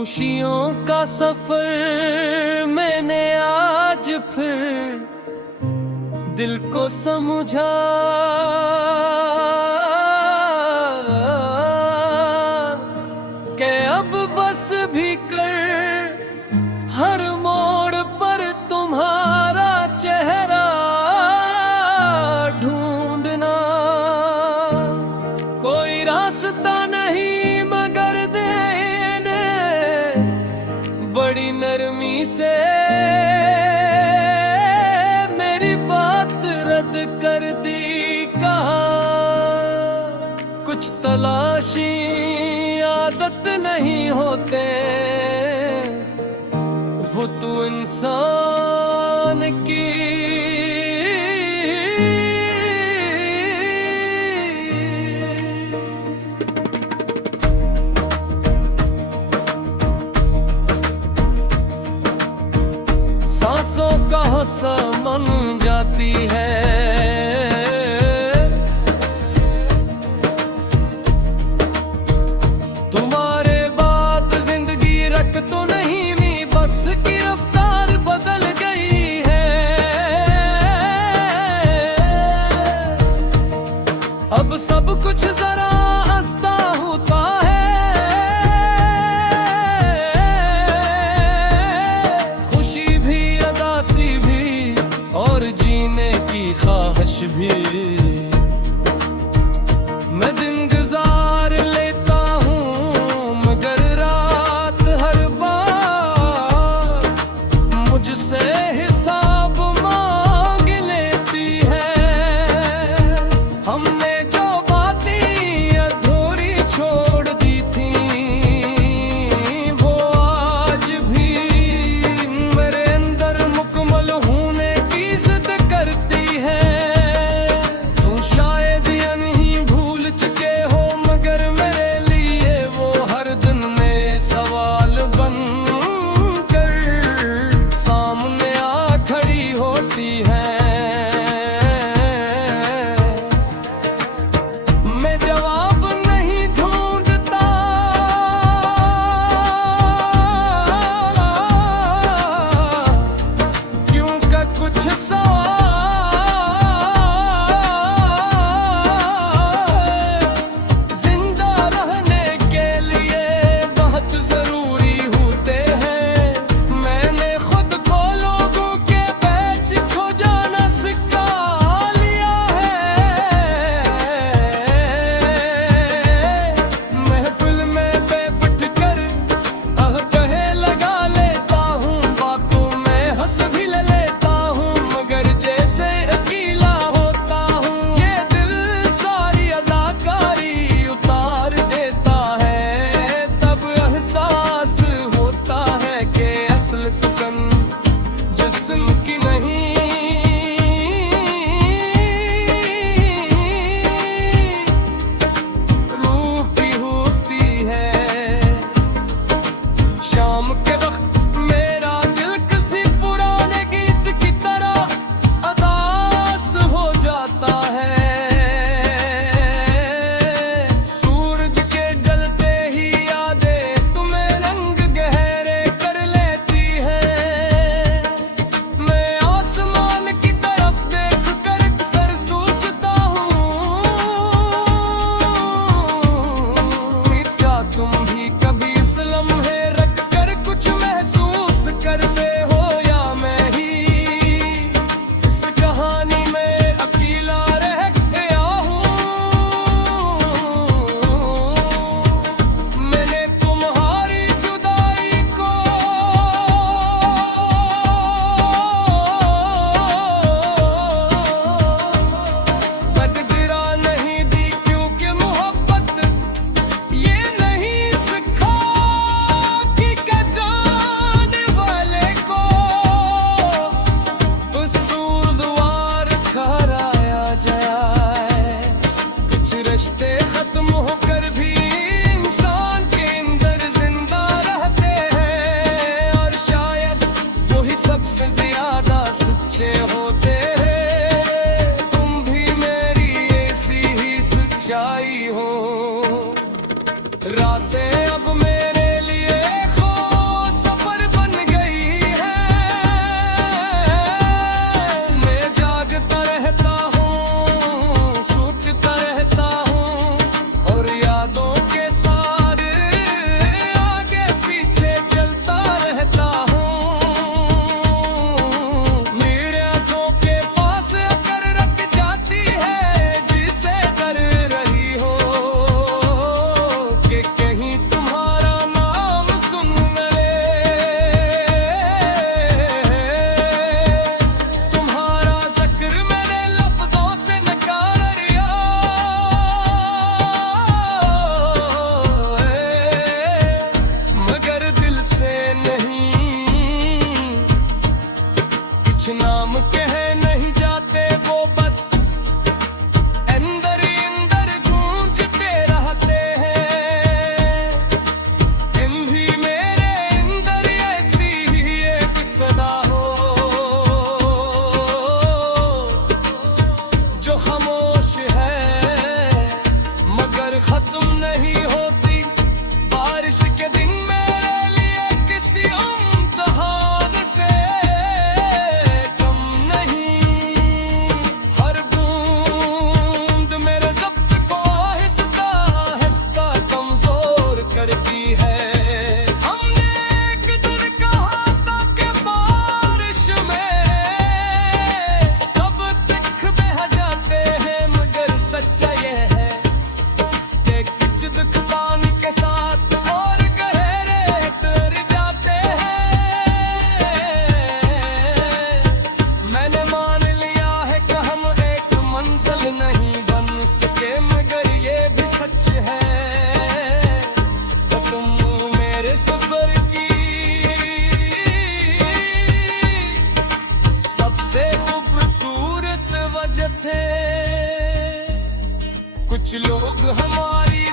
खामोशियों का सफर मैंने आज फिर दिल को समझा। के अब बस भी कर हर मोड़ पर तुम्हारा चेहरा ढूंढना। कोई रास्ता नहीं मगर देने बड़ी नरमी से मेरी बात रद्द कर दी। कहा कुछ तलाशी आदत नहीं होते, वो तू इंसान की सांसों का हिस्सा बन जाती है। तुम्हारे बाद जिंदगी रख तो नहीं मी, बस की रफ्तार बदल गई है। अब सब कुछ जरा आस्ता होता है, खुशी भी अदासी भी और जीने की ख्वाहिश भी। मैं दिन गुजार लेता हूँ मगर रात हर बार मुझसे हिसाब मांग लेती है। हमने जो बातें कुछ लोग हमारी